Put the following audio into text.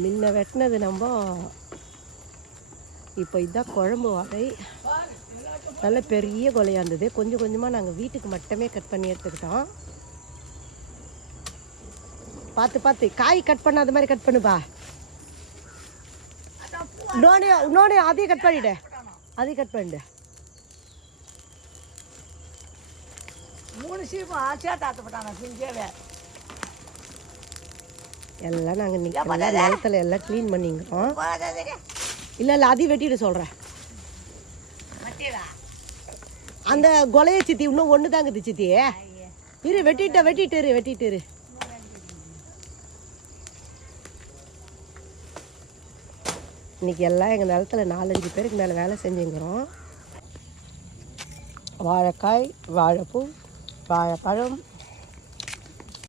முன்ன வெட்டினது நம்ம இப்போ இதுதான் குழம்பு வாழை. நல்ல பெரிய கொலையாக இருந்தது. கொஞ்சம் கொஞ்சமாக நாங்கள் வீட்டுக்கு மட்டுமே கட் பண்ணி எடுத்துக்கிட்டோம். பார்த்து பார்த்து காய் கட் பண்ணாத மாதிரி கட் பண்ணுப்பா. இன்னொன்று அதையும் கட் பண்ணிவிடு, அதையும் கட் பண்ணிடு. 3 சீப்பு ஆச்சா தாத்தப்பட்டாங்க செஞ்சேவே. எல்லாம் நாங்கள் இன்னைக்கு நிலத்தில் எல்லாம் க்ளீன் பண்ணிக்கிறோம். இல்லை இல்லை அதையும் வெட்டிட்டு சொல்கிறேன். அந்த கொலையை சித்தி இன்னும் ஒன்று தாங்குது சித்தி. இரு வெட்டிட்டு இன்னைக்கு எல்லாம் எங்கள் நிலத்தில் 4-5 பேருக்கு மேலே வேலை செஞ்சுங்கிறோம். வாழைக்காய், வாழைப்பூ, வாழைப்பழம்,